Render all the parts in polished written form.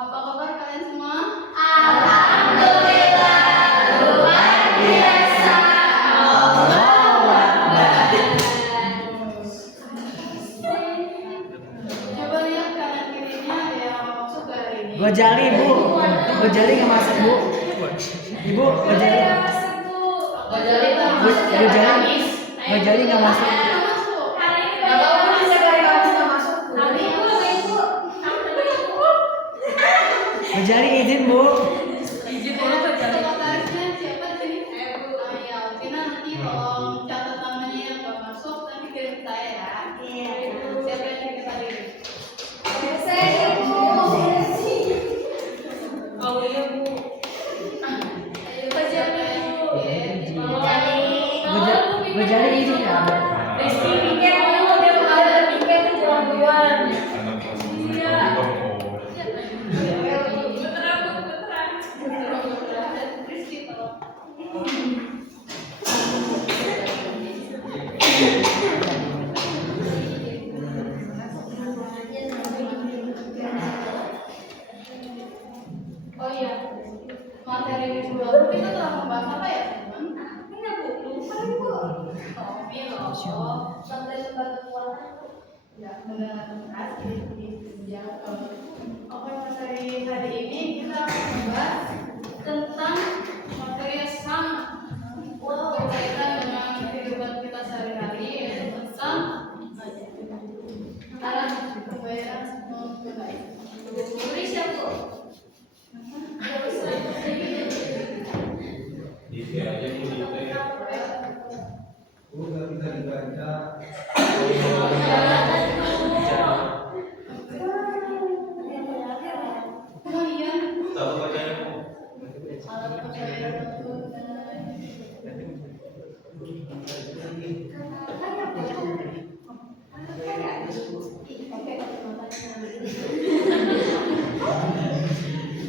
Apa kabar kalian semua? Coba lihat kanan kirinya ada yang masuk ke hari ini. Gojali Bu, Gojali nggak masuk Bu. Ibu Gojali. Gojali nggak masuk. Gojali izin Bu. Izin dulu sekretarisnya siapa sini? Bu. Ya, Tina nanti tolong catat namanya yang nggak masuk nanti kirim ke saya ya. Iya. Siapa yang kirim tadi? Saya Bu. Oh iya Bu. Ayo siapa Bu? Gojali izin ya. Rizky pikir dulu dia mau ada pikir tuh jalan duluan. Oh iya, materi minggu lalu kita telah membahas apa ya teman? Enggak Bu, lupa Bu. Hobi loh, sampai lembaga keuangan. Ya benar, kasih ya. Oke, materi hari ini kita akan membahas tentang materi yang sangat berkaitan dengan kehidupan kita sehari-hari, yaitu tentang arah pembayaran non-tunai. Tulis ya Bu. Udah bisa dibaca. Oh iya. Tahu bacanya Bu? Alat pembayaran non-tunai.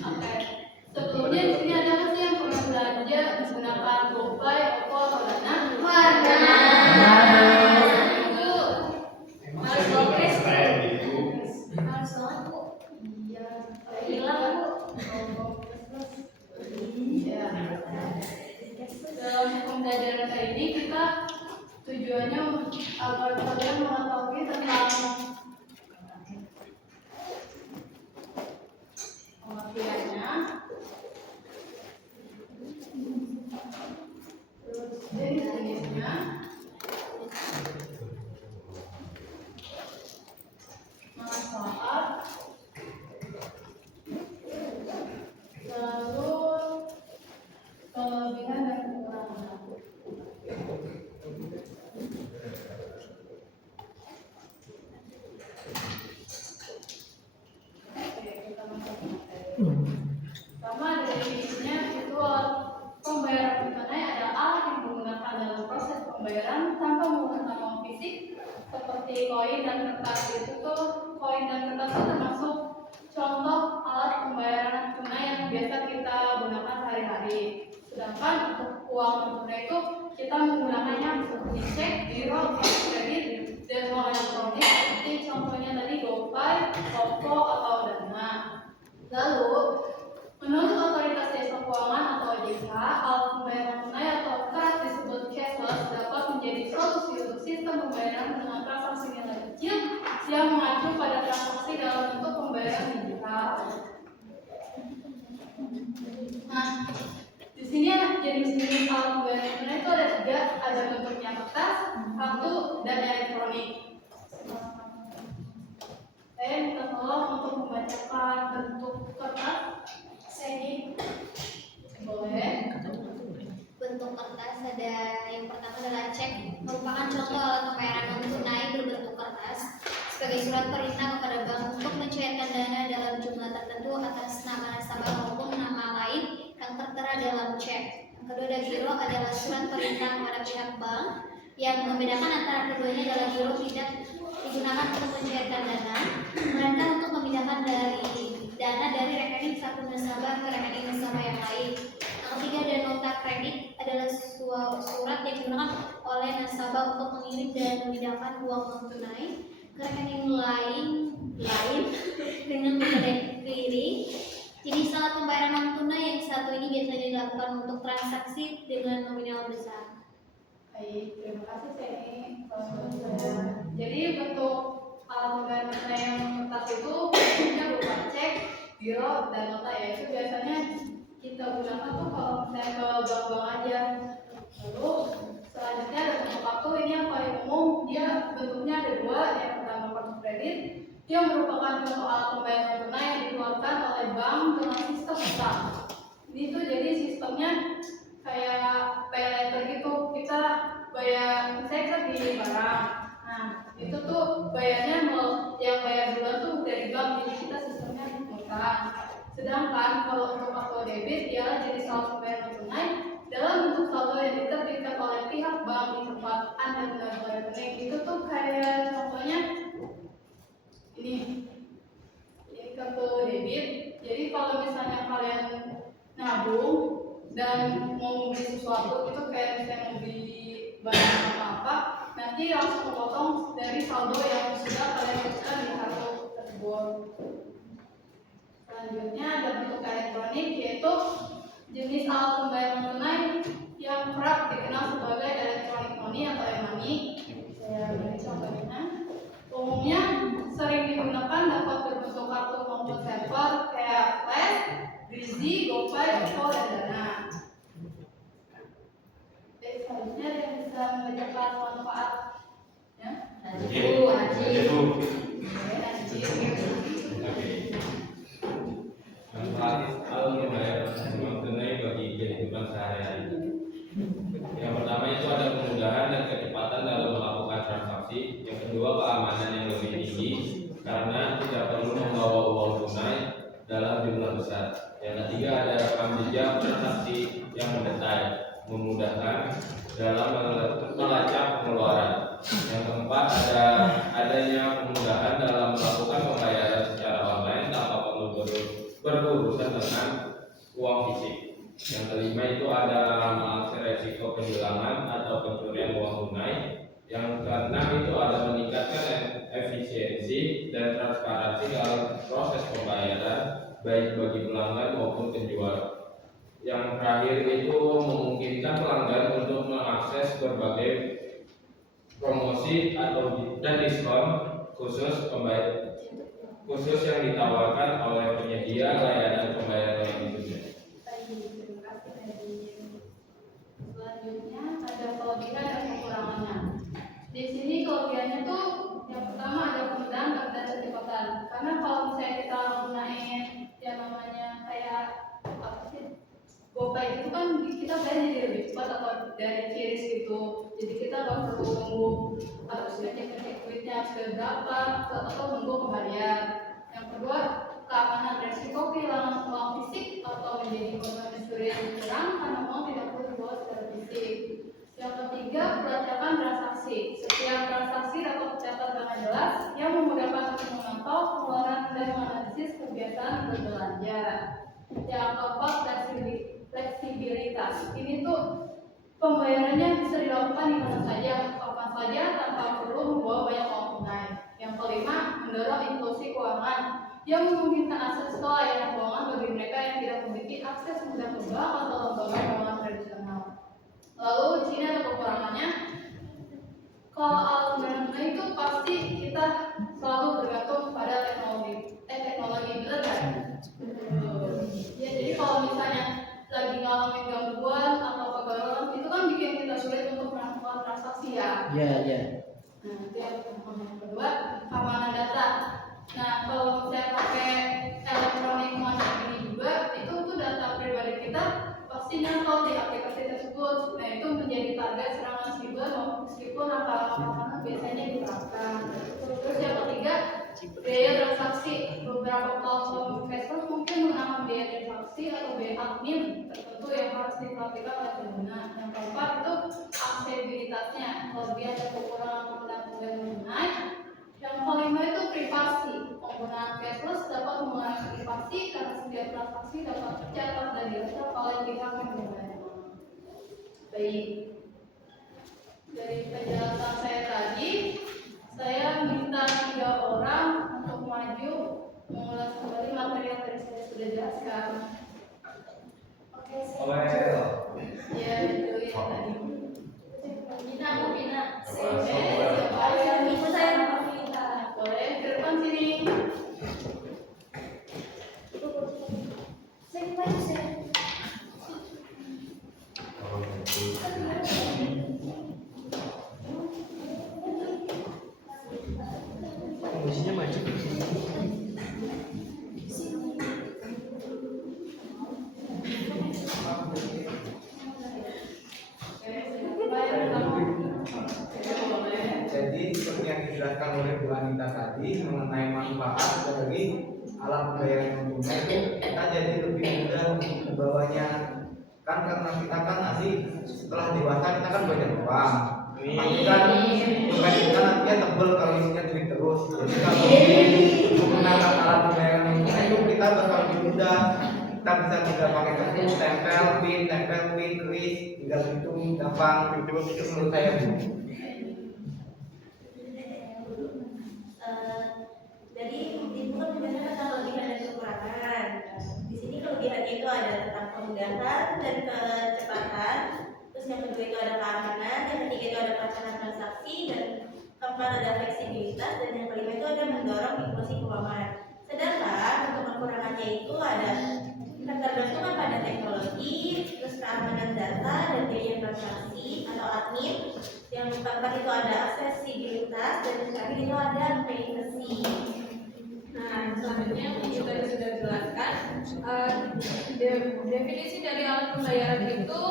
Oke. Sebelumnya di sini ada nggak sih yang pernah belanja menggunakan GoPay, OVO atau Dana? Itu harus logis. Harus banget Bu. Iya. Hilang Bu. Iya. Dalam pembelajaran kali ini kita tujuannya agar kalian mengetahui tentang pengertiannya, terus jenis-jenisnya, manfaat, lalu kelebihan dan kekurangan. Oke, kita masuk ke materi. Pertama definisinya itu pembayaran tunai adalah alat yang digunakan dalam proses pembayaran tanpa menggunakan uang fisik seperti koin dan kertas. Itu tuh koin dan kertas itu termasuk contoh alat pembayaran tunai yang biasa kita gunakan sehari-hari. Sedangkan untuk uang tunai itu kita menggunakannya seperti cek, biro, kartu kredit, dan uang elektronik seperti contohnya tadi GoPay, OVO atau Dana. Lalu menurut Otoritas Jasa Keuangan atau OJK, alat pembayaran tunai atau kas disebut cashless dapat menjadi solusi untuk sistem pembayaran dengan transaksi nilai kecil yang mengacu pada transaksi dalam bentuk pembayaran digital. Nah, di sini jenis-jenis alat pembayaran tunai itu ada 3. ada bentuknya kertas, kartu, dan elektronik. Saya minta tolong untuk membacakan bentuk kertas. Saya boleh. Bentuk kertas ada yang pertama adalah cek, merupakan contoh alat pembayaran non tunai berbentuk kertas sebagai surat perintah kepada bank untuk mencairkan dana dalam jumlah tertentu atas nama nasabah maupun nama lain yang tertera dalam cek. Yang kedua ada giro, adalah surat perintah kepada pihak bank. Yang membedakan antara keduanya adalah giro tidak digunakan untuk mencairkan dana, melainkan untuk memindahkan dana dari rekening satu nasabah ke rekening nasabah yang lain. Yang ketiga ada nota kredit, adalah surat yang digunakan oleh nasabah untuk mengirim dan memindahkan uang non tunai ke rekening lain dengan metode clearing. Jenis alat pembayaran non tunai yang satu ini biasanya dilakukan untuk transaksi dengan nominal besar. Baik, terima kasih saya. Jadi bentuk alat pembayaran tunai yang kertas itu bentuknya berupa cek, giro, dan nota ya. Itu biasanya kita gunakan tuh kalau misalnya ke bank-bank aja. Lalu selanjutnya ada bentuk kartu, ini yang paling umum. Dia bentuknya ada dua. Yang pertama kartu kredit, dia merupakan bentuk alat pembayaran tunai yang dikeluarkan oleh bank dengan sistem utang. Ini tuh jadi sistemnya kayak pay later gitu. Kita bayar, misalnya kita beli barang. Nah, itu tuh bayarnya yang bayar duluan tuh dari bank, jadi kita sistemnya utang. Sedangkan kalau untuk kartu debit, dia jadi saldo pembayaran tunai dalam bentuk saldo yang diterbitkan oleh pihak bank di tempat Anda melakukan rekening. Itu tuh kayak contohnya ini kartu debit. Jadi kalau misalnya kalian nabung dan mau beli sesuatu, itu kayak misalnya mau beli barang apa-apa, nanti langsung memotong dari saldo yang sudah kalian masukkan di kartu tersebut. Selanjutnya ada bentuk elektronik, yaitu jenis alat pembayaran tunai yang kerap dikenal sebagai electronic money atau e-money. Saya beri contohnya. Umumnya sering digunakan dapat berbentuk kartu maupun server kayak Flash, Breezy, GoPay, OVO, dan Dana. Selanjutnya ada yang bisa membacakan manfaat. Ya? Manfaat alat pembayaran non tunai bagi kehidupan sehari-hari. Yang pertama itu ada kemudahan dan kecepatan dalam melakukan transaksi. Yang kedua, keamanan yang lebih tinggi karena tidak perlu membawa uang tunai dalam jumlah besar. Yang ketiga, ada rekam jejak transaksi yang mendetail, memudahkan dalam melacak pengeluaran. Yang keempat, ada adanya kemudahan dalam melakukan pembayaran secara online tanpa perlu berurusan dengan uang fisik. Yang kelima itu ada mengakhiri resiko kehilangan atau pencurian uang tunai. Yang keenam itu ada meningkatkan efisiensi dan transparansi dalam proses pembayaran baik bagi pelanggan maupun penjual. Yang terakhir itu memungkinkan pelanggan untuk mengakses berbagai promosi dan diskon khusus yang ditawarkan oleh penyedia layanan pembayaran yang ditunjuk. Terima kasih, Nadine. Selanjutnya ada kelebihan dan kekurangannya. Di sini kelebihannya tuh yang pertama ada kemudahan dan kecepatan. Karena kalau misalnya kita gunain yang namanya kayak apa sih, GoPay itu kan kita bayar jadi lebih cepat atau dari QRIS gitu. Jadi kita nggak perlu tunggu harus ngecek duitnya berapa atau tunggu pembayaran. Yang kedua, keamanan resiko kehilangan uang fisik atau menjadi korban pencurian barang karena uang tidak perlu dibawa secara fisik. Yang ketiga, pelacakan transaksi. Setiap transaksi dapat tercatat dengan jelas yang memudahkan untuk memantau pengeluaran dan menganalisis kebiasaan berbelanja. Yang keempat, fleksibilitas. Ini tuh pembayarannya bisa dilakukan di mana saja, kapan saja tanpa perlu membawa banyak uang tunai. Yang kelima, mendorong inklusi keuangan yang memungkinkan akses ke layanan keuangan bagi mereka yang tidak memiliki akses mudah ke bank atau lembaga keuangan tradisional. Lalu di sini ada kekurangannya. Kalau alat pembayaran tunai itu pasti kita selalu bergantung pada teknologi benar kan? Ya, jadi kalau misalnya lagi ngalamin gangguan atau kegagalan itu kan bikin kita sulit untuk transaksian. Iya. Nah, itu yang kedua, keamanan data. Nah, kalau saya pakai elektronik money ini juga, itu tuh data pribadi kita pasti nyantol di aplikasi tersebut. Nah, itu menjadi target serangan siber meskipun akal-akalan biasanya diterapkan. Terus yang ketiga, biaya transaksi. Beberapa platform investor mungkin mengenai biaya transaksi atau biaya admin tertentu yang harus diperhatikan oleh pengguna. Yang keempat itu aksesibilitasnya, kelebihan dan kekurangan penggunaan tunai. Yang kelima itu privasi. Penggunaan cashless dapat mengurangi privasi karena setiap transaksi dapat tercatat dan diretas oleh pihak yang berwenang. Baik, dari penjelasan saya tadi, saya minta 3 orang untuk maju mengulas kembali materi yang tadi saya sudah jelaskan. Oke, saya. Ya, itu yang tadi. Bina. Ibu saya mau minta. Boleh ke depan sini. Saya. Posisinya maju. Jadi seperti yang dijelaskan oleh Bu Anita tadi mengenai manfaat dari alat pembayaran non tunai, kita jadi lebih mudah untuk membawanya. Kan karena kita kan nanti setelah dewasa kita kan banyak uang. Tapi kan dompet kita nantinya tebel kalau isinya duit terus. Jadi kalau menggunakan alat pembayaran non tunai itu kita bakal lebih mudah. Kita bisa tinggal pakai kartu, tempel pin, kris, tinggal hitung gampang. Itu menurut saya, Bu. Jadi ibu kan menjelaskan tentang kelebihan dan kekurangan. Di sini kelebihannya itu ada tentang kemudahan dan kecepatan. Terus yang kedua itu ada keamanan, yang ketiga itu ada perancangan transaksi, dan keempat ada fleksibilitas, dan yang kelima itu ada mendorong inklusi keuangan. Sedangkan untuk kekurangannya itu ada ketergantungan pada teknologi, terus keamanan data dan biaya transaksi atau admin. Yang keempat itu ada aksesibilitas, dan yang terakhir itu ada privacy. Nah, selanjutnya yang tadi sudah jelaskan, definisi dari alat pembayaran itu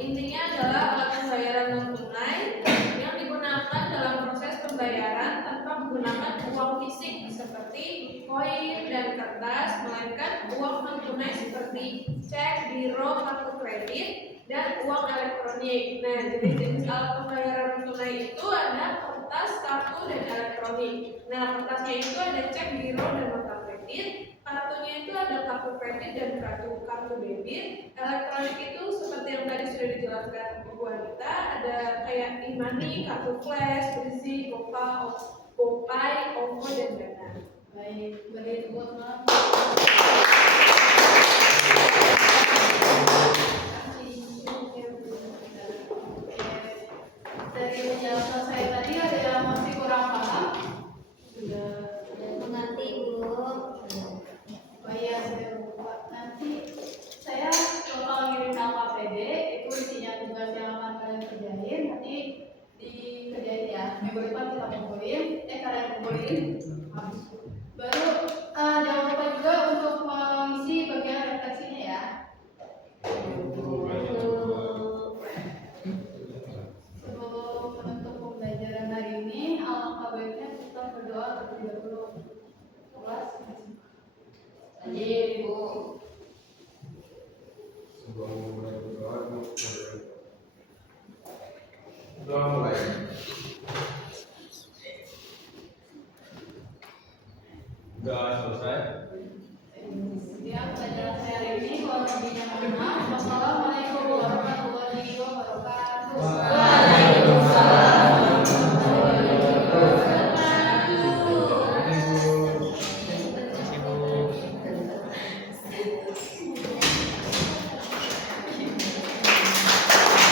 intinya adalah alat pembayaran non tunai yang digunakan dalam proses pembayaran tanpa menggunakan uang fisik seperti koin dan kertas, melainkan uang non tunai seperti cek, biro, kartu kredit, dan uang elektronik. Nah, jenis alat pembayaran non tunai itu ada kertas, kartu, dan elektronik. Nah, kertasnya itu ada cek, biro, dan nota kredit. Kartunya itu ada kartu kredit dan kartu debit. Elektronik itu seperti yang tadi sudah dijelaskan Ibu Anita, ada kayak e-money, kartu flash, Brizi, GoPay, OVO, dan Dana. Baik, beri tepuk tangan. Dari penjelasan saya tadi ada yang masih kurang paham? Sudah Mengerti, Bu. Oh iya, saya lupa. Nanti saya bakal ngirim KPD, itu isinya tugas yang akan kalian kerjain. Nanti dikerjain ya. Minggu depan kita kumpulin. Kalian kumpulin. Baru jangan lupa juga untuk mengisi bagian refleksinya ya. Sebelum menutup pembelajaran hari ini, alangkah baiknya kita berdoa terlebih dahulu. Kelas. Ibu. Doa mulai. Udah selesai. Sekian pelajaran saya hari ini. Kalau lebihnya mohon maaf. Wassalamualaikum warahmatullahi wabarakatuh. Waalaikumsalam.